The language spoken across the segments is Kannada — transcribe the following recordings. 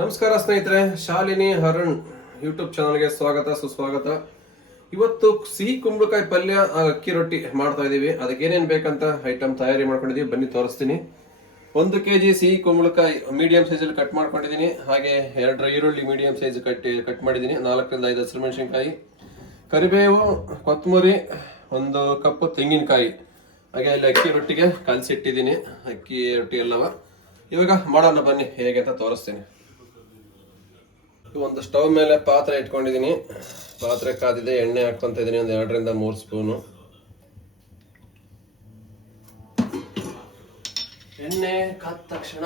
ನಮಸ್ಕಾರ ಸ್ನೇಹಿತರೆ, ಶಾಲಿನಿ ಅರುಣ್ ಯೂಟ್ಯೂಬ್ ಚಾನಲ್ಗೆ ಸ್ವಾಗತ ಸುಸ್ವಾಗತ. ಇವತ್ತು ಸಿಹಿ ಕುಂಬಳಕಾಯಿ ಪಲ್ಯ ಅಕ್ಕಿ ರೊಟ್ಟಿ ಮಾಡ್ತಾ ಇದೀವಿ. ಅದಕ್ಕೆ ಏನೇನು ಬೇಕಂತ ಐಟಮ್ ತಯಾರಿ ಮಾಡ್ಕೊಂಡಿದೀವಿ, ಬನ್ನಿ ತೋರಿಸ್ತೀನಿ. 1 kg ಸಿಹಿ ಕುಂಬಳಕಾಯಿ ಮೀಡಿಯಂ ಸೈಜಲ್ಲಿ ಕಟ್ ಮಾಡ್ಕೊಂಡಿದ್ದೀನಿ. ಹಾಗೆ 2 ಈರುಳ್ಳಿ ಮೀಡಿಯಂ ಸೈಜ್ ಕಟ್ ಮಾಡಿದ್ದೀನಿ. 4 ರಿಂದ 5 ಹಸಿಮೆಣಸಿನಕಾಯಿ, ಕರಿಬೇವು, ಕೊತ್ತಂಬರಿ, 1 ಕಪ್ ತೆಂಗಿನಕಾಯಿ. ಹಾಗೆ ಅಲ್ಲಿ ಅಕ್ಕಿ ರೊಟ್ಟಿಗೆ ಕಲಸಿಟ್ಟಿದ್ದೀನಿ, ಅಕ್ಕಿ ರೊಟ್ಟಿ ಎಲ್ಲವ. ಇವಾಗ ಮಾಡೋಣ ಬನ್ನಿ, ಹೇಗೆ ಅಂತ ತೋರಿಸ್ತೀನಿ. ಒಂದು ಸ್ಟವ್ ಮೇಲೆ ಪಾತ್ರೆ ಇಟ್ಕೊಂಡಿದ್ದೀನಿ. ಪಾತ್ರೆ ಕಾದಿದೆ, ಎಣ್ಣೆ ಹಾಕ್ಕೊಂತ ಇದ್ದೀನಿ. 1 2 ರಿಂದ 3 ಸ್ಪೂನು ಎಣ್ಣೆ ಕಾದ ತಕ್ಷಣ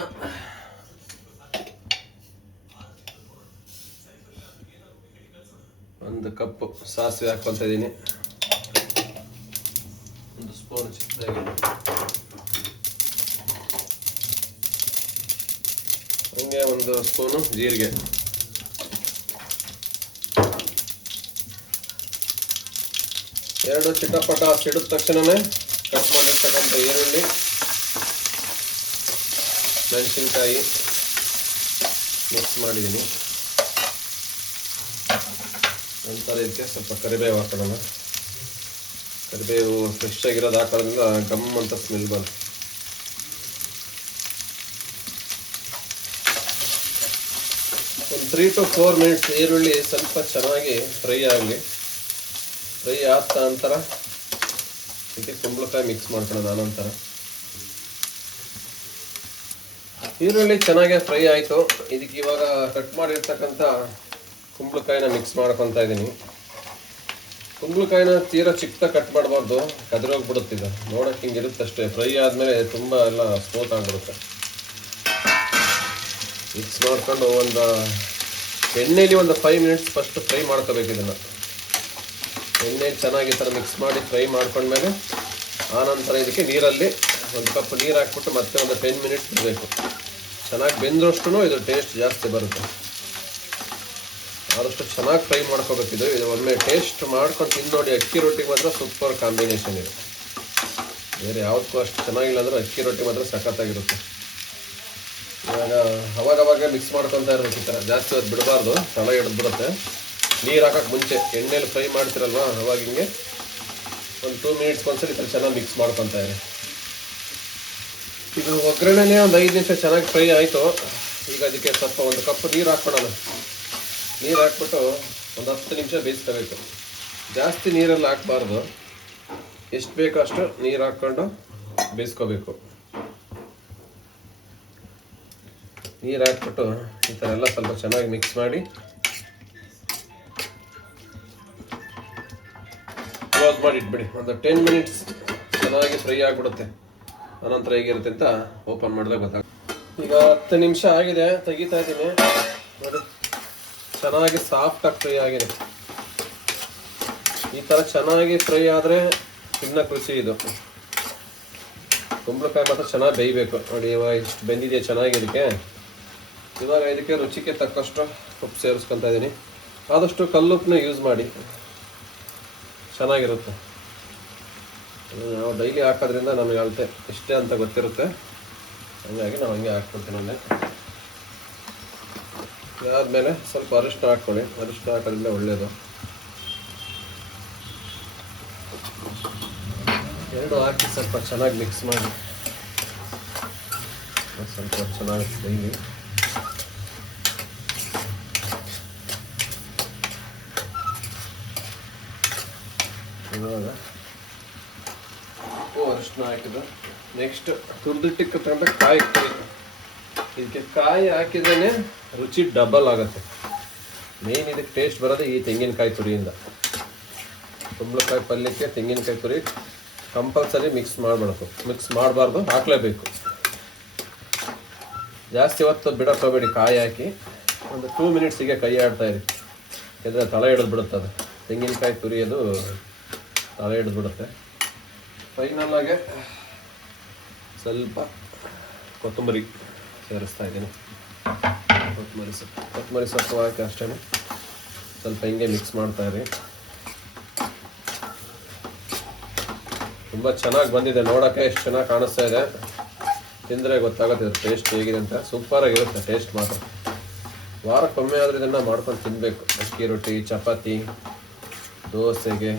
ಒಂದು ಕಪ್ ಸಾಸಿವೆ ಹಾಕ್ಕೊಂತ ಇದ್ದೀನಿ. 1 ಸ್ಪೂನ್ ಚಿಕ್ಕದಾಗಿ, ಹಂಗೆ 1 ಸ್ಪೂನು ಜೀರಿಗೆ, 2 ಚಿಟಪಟ ಸಿಡಿದ ತಕ್ಷಣವೇ ಕಟ್ ಮಾಡಿರ್ತಕ್ಕಂಥ ಈರುಳ್ಳಿ, ಮೆಣಸಿನಕಾಯಿ ಮಿಕ್ಸ್ ಮಾಡಿದ್ದೀನಿ. ನಂತರ ಇದಕ್ಕೆ ಸ್ವಲ್ಪ ಕರಿಬೇವು ಹಾಕೋಣ. ಕರಿಬೇವು ಫ್ರೆಶ್ ಆಗಿರೋದು ಹಾಕೋದ್ರಿಂದ ಗಮ್ ಅಂತ ಸ್ಮೆಲ್ ಬರುತ್ತೆ. ಒಂದು 3 to 4 ಮಿನಿಟ್ಸ್ ಈರುಳ್ಳಿ ಸ್ವಲ್ಪ ಚೆನ್ನಾಗಿ ಫ್ರೈ ಆಗಲಿ. ಫ್ರೈ ಆದ ನಂತರ ಇದಕ್ಕೆ ಕುಂಬಳಕಾಯಿ ಮಿಕ್ಸ್ ಮಾಡ್ಕೊಳ್ಳೋಣ. ಆನಂತರ ಈರುಳ್ಳಿ ಚೆನ್ನಾಗಿ ಫ್ರೈ ಆಯಿತು. ಇದಕ್ಕೆ ಇವಾಗ ಕಟ್ ಮಾಡಿರ್ತಕ್ಕಂಥ ಕುಂಬಳಕಾಯಿನ ಮಿಕ್ಸ್ ಮಾಡ್ಕೊತಾ ಇದ್ದೀನಿ. ಕುಂಬಳಕಾಯಿನ ತೀರಾ ಚಿಕ್ಕದಾಗಿ ಕಟ್ ಮಾಡಬಾರ್ದು, ಕದರೋಗ್ಬಿಡುತ್ತಿದೆ. ನೋಡೋಕೆ ಹಿಂಗಿರುತ್ತೆ ಅಷ್ಟೇ. ಫ್ರೈ ಆದಮೇಲೆ ತುಂಬ ಎಲ್ಲ ಸ್ಮೂತ್ ಆಗಿಬಿಡುತ್ತೆ. ಮಿಕ್ಸ್ ಮಾಡ್ಕೊಂಡು ಎಣ್ಣೆಯಲ್ಲಿ 5 ಮಿನಿಟ್ಸ್ ಫಸ್ಟ್ ಫ್ರೈ ಮಾಡ್ಕೋಬೇಕು. ಇದನ್ನು ಎಣ್ಣೆಲಿ ಚೆನ್ನಾಗಿ ಈ ಥರ ಮಿಕ್ಸ್ ಮಾಡಿ ಫ್ರೈ ಮಾಡ್ಕೊಂಡ್ಮೇಲೆ ಆನಂತರ ಇದಕ್ಕೆ ನೀರಲ್ಲಿ 1 ಕಪ್ ನೀರು ಹಾಕ್ಬಿಟ್ಟು ಮತ್ತೆ 10 ಮಿನಿಟ್ಸ್ ಬಿಡಬೇಕು. ಚೆನ್ನಾಗಿ ಬೆಂದಷ್ಟು ಇದು ಟೇಸ್ಟ್ ಜಾಸ್ತಿ ಬರುತ್ತೆ. ಆದಷ್ಟು ಚೆನ್ನಾಗಿ ಫ್ರೈ ಮಾಡ್ಕೋಬೇಕಿದು. ಇದು ಒಮ್ಮೆ ಟೇಸ್ಟ್ ಮಾಡ್ಕೊಂಡು ತಿಂದು ನೋಡಿ. ಅಕ್ಕಿ ರೊಟ್ಟಿಗೆ ಮಾತ್ರ ಸೂಪರ್ ಕಾಂಬಿನೇಷನ್ ಇದೆ. ಬೇರೆ ಯಾವುದಕ್ಕೂ ಅಷ್ಟು ಚೆನ್ನಾಗಿಲ್ಲ ಅಂದ್ರೆ ಅಕ್ಕಿ ರೊಟ್ಟಿ ಮಾತ್ರ ಸಖತ್ತಾಗಿರುತ್ತೆ. ಇವಾಗ ಅವಾಗವಾಗ ಮಿಕ್ಸ್ ಮಾಡ್ಕೊತಾ ಇರ್ಬೇಕು. ಈ ಥರ ಜಾಸ್ತಿ ಹೊತ್ತು ಬಿಡಬಾರ್ದು, ತಳ ಹಿಡಿದ್ಬಿಡುತ್ತೆ. ನೀರು ಹಾಕೋಕ್ಕೆ ಮುಂಚೆ ಎಣ್ಣೆಲಿ ಫ್ರೈ ಮಾಡ್ತಿರಲ್ವ, ಅವಾಗ ಹಿಂಗೆ 2 ಮಿನಿಟ್ಸ್ ಒಂದ್ಸರಿ ಈ ಥರ ಚೆನ್ನಾಗಿ ಮಿಕ್ಸ್ ಮಾಡ್ಕೊತಾ ಇರಿ. ಇದು ಒಗ್ಗರಣೆನೇ 5 ನಿಮಿಷ ಚೆನ್ನಾಗಿ ಫ್ರೈ ಆಯಿತು. ಈಗ ಅದಕ್ಕೆ ಸ್ವಲ್ಪ 1 ಕಪ್ ನೀರು ಹಾಕ್ಕೊಳೋಣ. ನೀರು ಹಾಕ್ಬಿಟ್ಟು 10 ನಿಮಿಷ ಬೇಯಿಸ್ಕೋಬೇಕು. ಜಾಸ್ತಿ ನೀರೆಲ್ಲ ಹಾಕ್ಬಾರ್ದು, ಎಷ್ಟು ಬೇಕೋ ಅಷ್ಟು ನೀರು ಹಾಕ್ಕೊಂಡು ಬೇಯಿಸ್ಕೋಬೇಕು. ನೀರು ಹಾಕ್ಬಿಟ್ಟು ಈ ಥರ ಎಲ್ಲ ಸ್ವಲ್ಪ ಚೆನ್ನಾಗಿ ಮಿಕ್ಸ್ ಮಾಡಿ ಕ್ಲೋಸ್ ಮಾಡಿ ಇಟ್ಬಿಡಿ. 10 ಮಿನಿಟ್ಸ್ ಚೆನ್ನಾಗಿ ಫ್ರೈ ಆಗಿಬಿಡುತ್ತೆ. ಅನಂತರ ಹೇಗಿರುತ್ತೆ ಅಂತ ಓಪನ್ ಮಾಡಿದಾಗ ಗೊತ್ತಾಗುತ್ತೆ. ಈಗ 10 ನಿಮಿಷ ಆಗಿದೆ, ತೆಗಿತಾ ಇದ್ದೀನಿ ನೋಡಿ. ಚೆನ್ನಾಗಿ ಸಾಫ್ಟಾಗಿ ಫ್ರೈ ಆಗಿದೆ. ಈ ಥರ ಚೆನ್ನಾಗಿ ಫ್ರೈ ಆದರೆ ತಿನ್ನಕ್ಕೆ ರುಚಿ. ಇದು ಕುಂಬಳಕಾಯಿ ಮಾತ್ರ ಚೆನ್ನಾಗಿ ಬೇಯಬೇಕು ನೋಡಿ. ಇವಾಗ ಇಷ್ಟು ಬೆಂದಿದೆ ಚೆನ್ನಾಗಿ. ಇವಾಗ ಇದಕ್ಕೆ ರುಚಿಗೆ ತಕ್ಕಷ್ಟು ಉಪ್ಪು ಸೇರಿಸ್ಕೊತಾ ಇದ್ದೀನಿ. ಆದಷ್ಟು ಕಲ್ಲುಪ್ಪನ್ನ ಯೂಸ್ ಮಾಡಿ, ಚೆನ್ನಾಗಿರುತ್ತೆ. ನಾವು ಡೈಲಿ ಹಾಕೋದ್ರಿಂದ ನಮಗೆ ಅಳತೆ ಇಷ್ಟೇ ಅಂತ ಗೊತ್ತಿರುತ್ತೆ. ಹಾಗಾಗಿ ನಾವು ಹಂಗೆ ಹಾಕ್ಕೊಡ್ತೀನಿ. ಇದಾದಮೇಲೆ ಸ್ವಲ್ಪ ಅರಿಶಿನ ಹಾಕ್ಕೊಳ್ಳಿ. ಅರಿಶಿನ ಹಾಕೋದ್ರಿಂದ ಒಳ್ಳೆಯದು. 2 ಹಾಕಿ ಸ್ವಲ್ಪ ಚೆನ್ನಾಗಿ ಮಿಕ್ಸ್ ಮಾಡಿ ಸ್ವಲ್ಪ ಚೆನ್ನಾಗಿ ಬೇಯಲಿ. ಇವಾಗ ಅರಿಶಿನ ಹಾಕಿದ್ದು. ನೆಕ್ಸ್ಟ್ ತುರಿದಿಟ್ಟಿರ್ತಕ್ಕಂಥ ಕಾಯಿ ಹಾಕ್ತೀವಿ. ಇದಕ್ಕೆ ಕಾಯಿ ಹಾಕಿದ್ರೇ ರುಚಿ ಡಬಲ್ ಆಗುತ್ತೆ. ಮೇನ್ ಇದಕ್ಕೆ ಟೇಸ್ಟ್ ಬರೋದು ಈ ತೆಂಗಿನಕಾಯಿ ತುರಿಯಿಂದ. ಕುಂಬಳಕಾಯಿ ಪಲ್ಯಕ್ಕೆ ತೆಂಗಿನಕಾಯಿ ತುರಿ ಕಂಪಲ್ಸರಿ ಮಿಕ್ಸ್ ಮಾಡಬಾರ್ದು, ಹಾಕಲೇಬೇಕು. ಜಾಸ್ತಿ ಹೊತ್ತು ಬಿಡೋಕೆ ಹೋಗಬೇಡಿ. ಕಾಯಿ ಹಾಕಿ 2 ಮಿನಿಟ್ಸಿಗೆ ಕೈ ಆಡ್ತಾ ಇರಿ, ಯಾಕೆಂದರೆ ತಲೆ ಹಿಡಿದು ಬಿಡುತ್ತೆ. ಅದು ತೆಂಗಿನಕಾಯಿ ತುರಿಯೋದು ತಲೆ ಹಿಡಿದು ಬಿಡುತ್ತೆ. ಫೈನಲ್ಲಾಗೆ ಸ್ವಲ್ಪ ಕೊತ್ತಂಬರಿ ಸೇರಿಸ್ತಾ ಇದ್ದೀನಿ. ಕೊತ್ತಂಬರಿ ಸೊಪ್ಪು ಹಾಕಿ ಅಷ್ಟೇ ಸ್ವಲ್ಪ ಹಿಂಗೆ ಮಿಕ್ಸ್ ಮಾಡ್ತಾಯಿರಿ. ತುಂಬ ಚೆನ್ನಾಗಿ ಬಂದಿದೆ. ನೋಡೋಕ್ಕೆ ಎಷ್ಟು ಚೆನ್ನಾಗಿ ಕಾಣಿಸ್ತಾ ಇದೆ. ತಿಂದರೆ ಗೊತ್ತಾಗುತ್ತೆ ಟೇಸ್ಟ್ ಹೇಗಿದೆ ಅಂತ. ಸೂಪರಾಗಿರುತ್ತೆ ಟೇಸ್ಟ್ ಮಾತ್ರ. ವಾರಕ್ಕೊಮ್ಮೆ ಆದ್ರೆ ಇದನ್ನ ಮಾಡ್ಕೊಂಡು ತಿನ್ಬೇಕು. ಅಕ್ಕಿ ರೊಟ್ಟಿ, ಚಪಾತಿ, ದೋಸೆಗೆ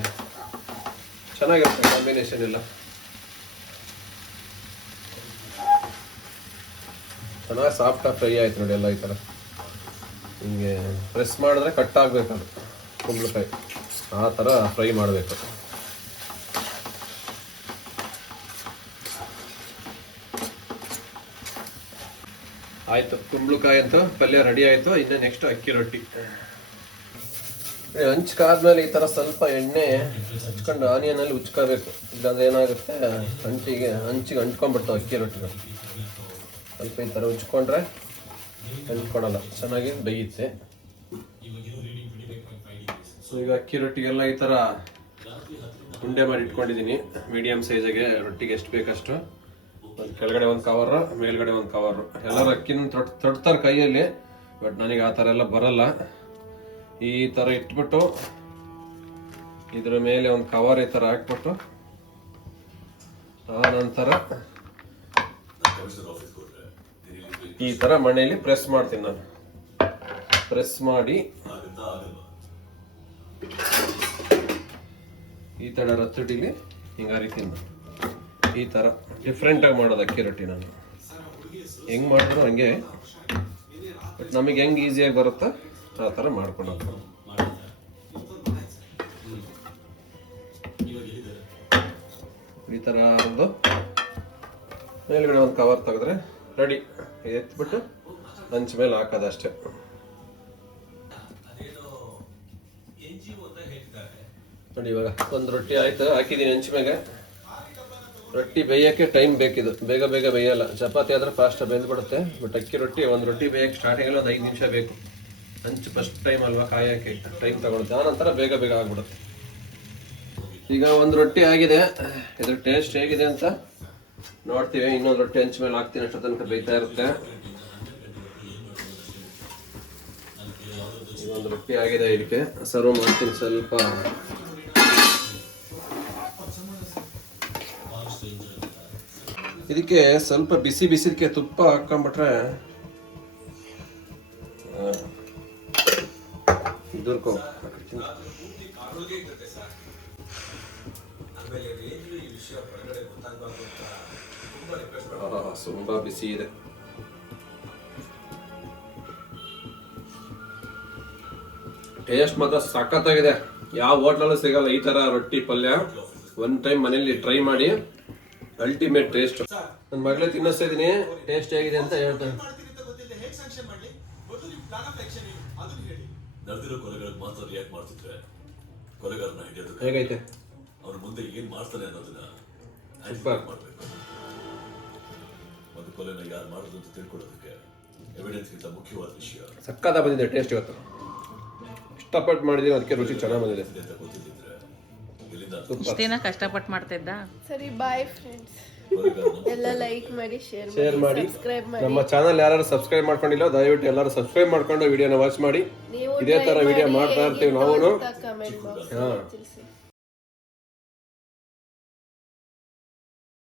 ಚೆನ್ನಾಗಿರುತ್ತೆ ಕಾಂಬಿನೇಷನ್ ಎಲ್ಲ. ಚೆನ್ನಾಗಿ ಸಾಫ್ಟಾಗಿ ಫ್ರೈ ಆಯ್ತು ನೋಡಿ ಎಲ್ಲ. ಈ ಥರ ಹಿಂಗೆ ಪ್ರೆಸ್ ಮಾಡಿದ್ರೆ ಕಟ್ ಆಗಬೇಕು ಅದು ಕುಂಬಳಕಾಯಿ, ಆ ಥರ ಫ್ರೈ ಮಾಡಬೇಕು. ಆಯಿತು, ಕುಂಬಳಕಾಯಿ ಅಂತ ಪಲ್ಯ ರೆಡಿ ಆಯಿತು. ಇನ್ನು ನೆಕ್ಸ್ಟ್ ಅಕ್ಕಿ ರೊಟ್ಟಿ. ಹಂಚ್ಕಾದ್ಮೇಲೆ ಈ ಥರ ಸ್ವಲ್ಪ ಎಣ್ಣೆ ಹಚ್ಕೊಂಡು ಆನಿಯನಲ್ಲಿ ಉಚ್ಕೋಬೇಕು. ಇಲ್ಲಾಂದ್ರೆ ಏನಾಗುತ್ತೆ, ಹಂಚಿಗೆ ಅಂಟ್ಕೊಂಡ್ಬಿಡ್ತಾವೆ ಅಕ್ಕಿ ರೊಟ್ಟಿಗಳು. ಸ್ವಲ್ಪ ಈ ಥರ ಉಚ್ಕೊಂಡ್ರೆ ಅಂಟ್ಕೊಡಲ್ಲ, ಚೆನ್ನಾಗಿ ಬೇಯುತ್ತೆ. ಸೊ ಈಗ ಅಕ್ಕಿ ರೊಟ್ಟಿಗೆಲ್ಲ ಈ ಥರ ಉಂಡೆ ಮಾಡಿ ಇಟ್ಕೊಂಡಿದ್ದೀನಿ. ಮೀಡಿಯಮ್ ಸೈಜಿಗೆ ರೊಟ್ಟಿಗೆ ಎಷ್ಟು ಬೇಕಷ್ಟು. ಒಂದು ಕೆಳಗಡೆ ಒಂದು ಕವರು, ಮೇಲ್ಗಡೆ ಒಂದು ಕವರು. ಎಲ್ಲರೂ ಅಕ್ಕಿನ ತೊಡ್ತಾರೆ ಕೈಯಲ್ಲಿ, ಬಟ್ ನನಗೆ ಆ ಥರ ಎಲ್ಲ ಬರಲ್ಲ. ಈ ಥರ ಇಟ್ಬಿಟ್ಟು ಇದ್ರ ಮೇಲೆ ಒಂದು ಕವರ್ ಈ ಥರ ಹಾಕ್ಬಿಟ್ಟು ಆ ನಂತರ ಈ ಥರ ಮಣ್ಣಲ್ಲಿ ಪ್ರೆಸ್ ಮಾಡ್ತೀನಿ ನಾನು. ಪ್ರೆಸ್ ಮಾಡಿ ಈ ಥರ ರತ್ತುಡಿಲಿ ಹಿಂಗೆ ಹರಿತೀನಿ. ಈ ಥರ ಡಿಫ್ರೆಂಟಾಗಿ ಮಾಡೋದು ಅಕ್ಕಿ ರೊಟ್ಟಿ ನಾನು. ಹೆಂಗೆ ಮಾಡಿದ್ರು ಹಂಗೆ, ಬಟ್ ನಮಗೆ ಹೆಂಗೆ ಈಸಿಯಾಗಿ ಬರುತ್ತೋ ಆ ಥರ ಮಾಡ್ಕೊಂಡು ಹೋಗ್ಬೋದು. ಈ ಥರ ಒಂದು ಮೇಲ್ಗಡೆ ಒಂದು ಕವರ್ ತೆಗೆದ್ರೆ ರೆಡಿ. ಎತ್ಬಿಟ್ಟು ಹಂಚ ಮೇಲೆ ಹಾಕೋದಷ್ಟೇ. ನೋಡಿ ಇವಾಗ ಒಂದು ರೊಟ್ಟಿ ಆಯ್ತು, ಹಾಕಿದ್ದೀನಿ ಹಂಚ ಮೇಲೆ. ರೊಟ್ಟಿ ಬೇಯೋಕ್ಕೆ ಟೈಮ್ ಬೇಕಿದು, ಬೇಗ ಬೇಗ ಬೇಯಲ್ಲ. ಚಪಾತಿ ಆದರೆ ಫಾಸ್ಟಾಗಿ ಬೆಂದ್ಬಿಡುತ್ತೆ, ಬಟ್ ಅಕ್ಕಿ ರೊಟ್ಟಿ ಒಂದು ರೊಟ್ಟಿ ಬೇಯಕ್ಕೆ ಸ್ಟಾರ್ಟಿಂಗಲ್ಲಿ ಒಂದು 5 ನಿಮಿಷ ಬೇಕು. ಹಂಚು ಫಸ್ಟ್ ಟೈಮ್ ಅಲ್ವಾ, ಕಾಯೋಕ್ಕೆ ಟೈಮ್ ತಗೊಳುತ್ತೆ. ಆನಂತರ ಬೇಗ ಬೇಗ ಆಗ್ಬಿಡುತ್ತೆ. ಈಗ ಒಂದು ರೊಟ್ಟಿ ಆಗಿದೆ, ಇದ್ರ ಟೇಸ್ಟ್ ಹೇಗಿದೆ ಅಂತ ನೋಡ್ತೀವಿ. ಇನ್ನೊಂದು ರೊಟ್ಟಿ ಹಂಚ ಮೇಲೆ ಹಾಕ್ತೀನಿ, ಅಷ್ಟೋ ತನಕ ಬೇಯ್ತಾ ಇರುತ್ತೆ. ಒಂದು ರೊಟ್ಟಿ ಆಗಿದೆ, ಇದಕ್ಕೆ ಸರ್ವ್ ಮಾಡ್ತೀನಿ. ಸ್ವಲ್ಪ ಇದಕ್ಕೆ ಸ್ವಲ್ಪ ಬಿಸಿ ಬಿಸಿದಕ್ಕೆ ತುಪ್ಪ ಹಾಕೊಂಡ್ಬಿಟ್ರೆ ದುರ್ಕೋ ತುಂಬಾ ಬಿಸಿ ಇದೆ. ಟೇಸ್ಟ್ ಮಾತ್ರ ಸಖತ್ತಾಗಿದೆ. ಯಾವ ಹೋಟ್ಲಲ್ಲೂ ಸಿಗಲ್ಲ ಈ ತರ ರೊಟ್ಟಿ ಪಲ್ಯ. ಒನ್ ಟೈಮ್ ಮನೇಲಿ ಟ್ರೈ ಮಾಡಿ, ಅಲ್ಟಿಮೇಟ್ ಟೇಸ್ಟ್. ನನ್ನ ಮಗಳೇ ತಿನ್ನಿಸ್ತಾ ಇದೀನಿ, ಟೇಸ್ಟ್ ಹೇಗಿದೆ ಅಂತ ಹೇಳ್ತಾನೆ. ಹೇಗೈತೆ ಅವನು ಮುಂದೆ ಏನ್ ಮಾಡ್ತಾನೆ ಅನ್ನೋದನ್ನ ಮಾಡಬೇಕು. ಒಂದು ಕೊಲೆನ ಯಾರು ಮಾಡೋದು ಅಂತ ತಿಳ್ಕೊಳ್ಳೋದಕ್ಕೆ ಎವಿಡೆನ್ಸ್ ಗಿಂತ ಮುಖ್ಯವಾದ ವಿಷಯ. ಸಕ್ಕತ್ತಾಗಿ ಬಂದಿದೆ ಟೇಸ್ಟ್. ಇವತ್ತು ಇಷ್ಟಪಟ್ಟು ಮಾಡಿದೀನಿ, ಅದಕ್ಕೆ ರುಚಿ ಚೆನ್ನಾಗಿ ಬಂದಿದೆ. ಇಷ್ಟೇನ ಕಷ್ಟಪಟ್ಟು ಮಾಡ್ತಿದ್ದ. ಸರಿ, ಬಾಯ್ ಫ್ರೆಂಡ್ಸ್. ಎಲ್ಲ ಲೈಕ್ ಮಾಡಿ, ಶೇರ್ ಮಾಡಿ, ಸಬ್ಸ್ಕ್ರೈಬ್ ಮಾಡಿ. ನಮ್ಮ ಚಾನಲ್ ಯಾರು ಸಬ್ಸ್ಕ್ರೈಬ್ ಮಾಡ್ಕೊಂಡಿಲ್ಲ ದಯವಿಟ್ಟು ಎಲ್ಲರೂ ಸಬ್ಸ್ಕ್ರೈಬ್ ಮಾಡ್ಕೊಂಡು ವಿಡಿಯೋನ ವಾಚ್ ಮಾಡಿ. ಇದೇ ತರ ವಿಡಿಯೋ ಮಾಡ್ತಾ ಇರ್ತೀವಿ ನಾವು. ಕಮೆಂಟ್ ಬಾಕ್ಸ್ ತಿಳಿಸಿ.